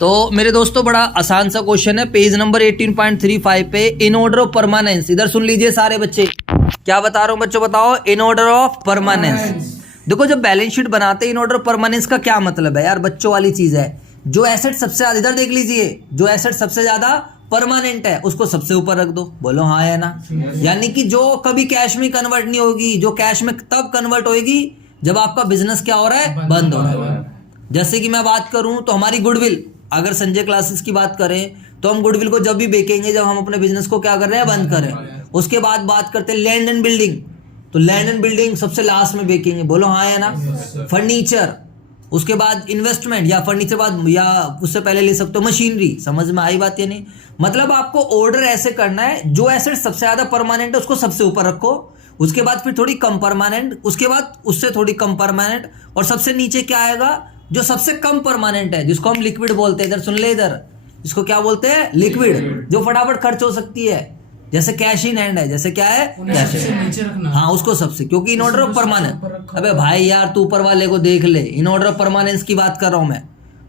तो मेरे दोस्तों बड़ा आसान सा क्वेश्चन है, पेज नंबर 18.35 पे इन ऑर्डर ऑफ परमानेंस। इधर सुन लीजिए सारे बच्चे, क्या बता रहा हूं बच्चों, बताओ। In order of permanence. देखो जब बैलेंस शीट बनाते हैं इन ऑर्डर ऑफ परमानेंस का क्या मतलब है यार, बच्चों वाली चीज है। जो एसेट सबसे ज्यादा, इधर देख लीजिए, जो एसेट सबसे ज्यादा परमानेंट है उसको सबसे ऊपर रख दो। बोलो हाँ या ना। यानी कि जो कभी कैश में कन्वर्ट नहीं होगी, जो कैश में तब कन्वर्ट होगी जब आपका बिजनेस क्या हो रहा है, बंद हो रहा है। जैसे कि मैं बात करूं तो हमारी गुडविल, अगर संजय क्लासेस की बात करें तो हम गुडविल को जब भी बेचेंगे जब हम अपने बिजनेस को क्या कर रहे हैं, बंद कर रहे हैं। उसके बाद बात करते हैं लैंड एंड बिल्डिंग, तो लैंड एंड बिल्डिंग सबसे लास्ट में बेचेंगे। बोलो हाँ या ना। फर्नीचर, उसके बाद इन्वेस्टमेंट, या फर्नीचर बाद या उससे पहले ले सकते हो मशीनरी। समझ में आई बात या नहीं। मतलब आपको ऑर्डर ऐसे करना है, जो एसेट सबसे ज्यादा परमानेंट है उसको सबसे ऊपर रखो, उसके बाद फिर थोड़ी कम परमानेंट, उसके बाद उससे थोड़ी कम परमानेंट, और सबसे नीचे क्या आएगा, जो सबसे कम परमानेंट है, जिसको हम लिक्विड बोलते हैं। इधर सुन ले, इधर इसको क्या बोलते हैं, लिक्विड, जो फटाफट खर्च हो सकती है, जैसे कैश इन हैंड है, जैसे क्या है, कैश नीचे रखना। हाँ उसको सबसे, क्योंकि इन ऑर्डर ऑफ परमानेंस। अबे भाई यार तू ऊपर वाले को देख ले, इन ऑर्डर ऑफ परमानेंस की बात कर रहा हूं मैं।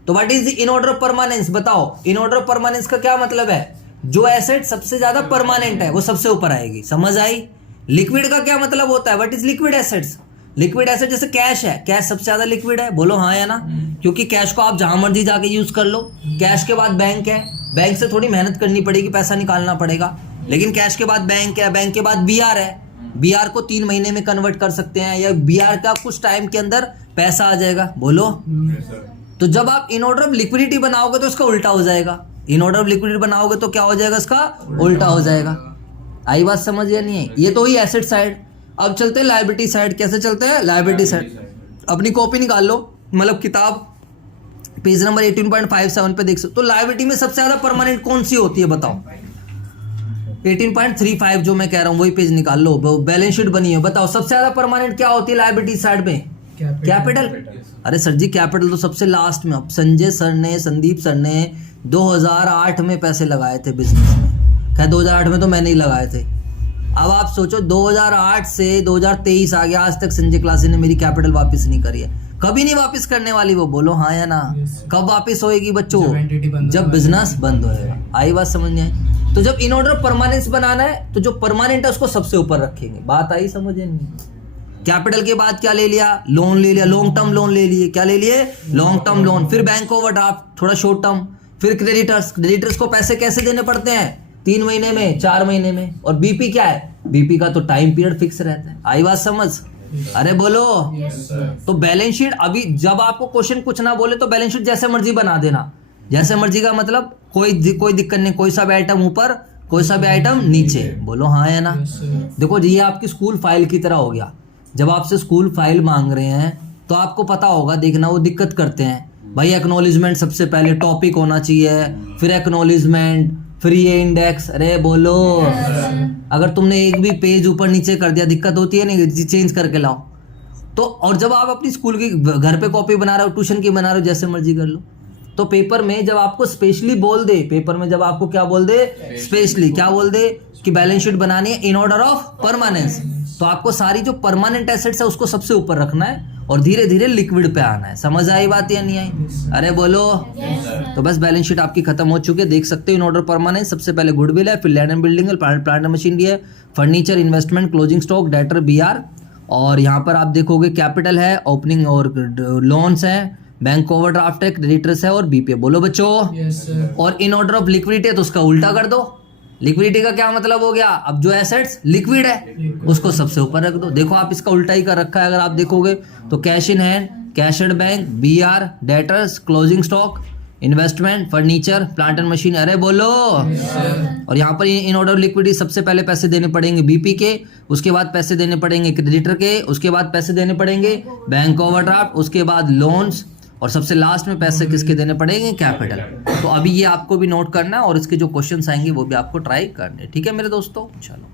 तो what is in order of permanence, बताओ। इन ऑर्डर ऑफ परमानेंस का क्या मतलब है, जो एसेट सबसे ज्यादा परमानेंट है वो सबसे ऊपर आएगी। समझ आई। लिक्विड का क्या मतलब होता है, what is liquid assets. Liquid asset जैसे कैश है, कैश सबसे ज्यादा लिक्विड है। बोलो हाँ या ना। क्योंकि कैश को आप जहां मर्जी जाके यूज कर लो। कैश के बाद बैंक है, बैंक से थोड़ी मेहनत करनी पड़ेगी, पैसा निकालना पड़ेगा। लेकिन कैश के बाद बैंक है, बैंक के बाद बीआर है, बीआर को 3 महीने में कन्वर्ट कर सकते हैं, या बीआर का कुछ टाइम के अंदर पैसा आ जाएगा। बोलो। तो जब आप इन ऑर्डर ऑफ लिक्विडिटी बनाओगे तो इसका उल्टा हो जाएगा। इन ऑर्डर ऑफ लिक्विडिटी बनाओगे तो क्या हो जाएगा, इसका उल्टा हो जाएगा। आई बात समझ या नहीं है। ये तो हुई एसेट साइड। अब चलते हैं लायबिलिटी साइड। कैसे चलते हैं, लायबिलिटी साइड। अपनी कॉपी निकाल लो, मतलब किताब पेज नंबर 18.57 पे देख सकते। तो लायबिलिटी में सबसे ज्यादा परमानेंट कौन सी होती है, बताओ। 18.35 जो मैं कह रहा हूँ वही पेज निकाल लो, बैलेंस शीट बनी है। बताओ सबसे ज्यादा परमानेंट क्या होती है लायबिलिटी साइड में, कैपिटल। अरे सर जी कैपिटल तो सबसे लास्ट में। अब संजय सर ने, संदीप सर ने 2008 में पैसे लगाए थे बिजनेस में। खैर 2008 में तो मैंने ही लगाए थे। अब आप सोचो 2008 से 2023 आ गया, आज तक संजय क्लासेस ने मेरी कैपिटल वापस नहीं करी है। कभी नहीं वापस करने वाली वो। बोलो हाँ या ना। कब वापस होएगी बच्चों, जब बिजनेस बंद होएगा। आई बात समझ में आई। तो जब इन ऑर्डर परमानेंस बनाना है तो जो परमानेंट है उसको सबसे ऊपर रखेंगे। बात आई समझ नहीं। कैपिटल के बाद क्या ले लिया, लोन ले लिया, लॉन्ग टर्म लोन ले लिए। क्या ले लिए, लॉन्ग टर्म लोन। फिर बैंक ओवरड्राफ्ट, थोड़ा शॉर्ट टर्म। फिर क्रेडिटर्स, क्रेडिटर्स को पैसे कैसे देने पड़ते हैं, 3 महीने में, 4 महीने में। और बीपी क्या है, बीपी का तो टाइम पीरियड फिक्स रहता है। आई बात समझ। अरे बोलो। तो बैलेंस शीट, अभी जब आपको क्वेश्चन कुछ ना बोले तो बैलेंस शीट जैसे मर्जी बना देना। जैसे मर्जी का मतलब कोई दिक्कत नहीं, कोई सा भी आइटम ऊपर, कोई सा भी आइटम नीचे। बोलो हाँ या ना। देखो ये आपकी स्कूल फाइल की तरह हो गया। जब आपसे स्कूल फाइल मांग रहे हैं तो आपको पता होगा, देखना वो दिक्कत करते हैं भाई। एक्नॉलेजमेंट सबसे पहले टॉपिक होना चाहिए, फिर एक्नॉलेजमेंट, फिर ये इंडेक्स। अरे बोलो। अगर तुमने एक भी पेज ऊपर नीचे कर दिया दिक्कत होती है नहीं, चेंज करके लाओ। तो और जब आप अपनी स्कूल की घर पे कॉपी बना रहे हो, ट्यूशन की बना रहे हो, जैसे मर्जी कर लो। तो पेपर में जब आपको स्पेशली बोल दे, पेपर में जब आपको क्या बोल दे, स्पेशली क्या बोल दे कि बैलेंस शीट बनानी है इन ऑर्डर ऑफ परमानेंस, तो आपको सारी जो परमानेंट एसेट्स है उसको सबसे ऊपर रखना है और धीरे धीरे लिक्विड पे आना है। समझ आई बात या नहीं आई। अरे बोलो। तो बस बैलेंस शीट आपकी खत्म हो चुकी है, देख सकते हो। इन ऑर्डर परमानेंस सबसे पहले गुडविल है, फिर लैंड एंड बिल्डिंग है, प्लांट एंड मशीनरी है, furniture, investment, closing stock, debtor, BR. और यहाँ पर आप देखोगे कैपिटल है, ओपनिंग और लोन्स है, बैंक ओवरड्राफ्ट है, क्रेडिटर्स है और बीपी। बोलो बच्चों। और इन ऑर्डर ऑफ लिक्विडिटी है तो उसका उल्टा कर दो। लिक्विडिटी का क्या मतलब हो गया, अब जो एसेट्स लिक्विड है उसको सबसे ऊपर रख दो। देखो आप इसका उल्टा ही कर रखा है। अगर आप देखोगे तो cash in hand, cash at bank, BR, debtors, closing stock, investment, furniture, plant and machine. अरे बोलो। और यहाँ पर इन ऑर्डर लिक्विडिटी सबसे पहले पैसे देने पड़ेंगे बीपी के, उसके बाद पैसे देने पड़ेंगे क्रेडिटर के, उसके बाद पैसे देने पड़ेंगे बैंक ओवरड्राफ्ट, उसके बाद लोन्स, और सबसे लास्ट में पैसे किसके देने पड़ेंगे, कैपिटल। तो अभी ये आपको भी नोट करना है और इसके जो क्वेश्चंस आएंगे वो भी आपको ट्राई करने। ठीक है मेरे दोस्तों, चलो।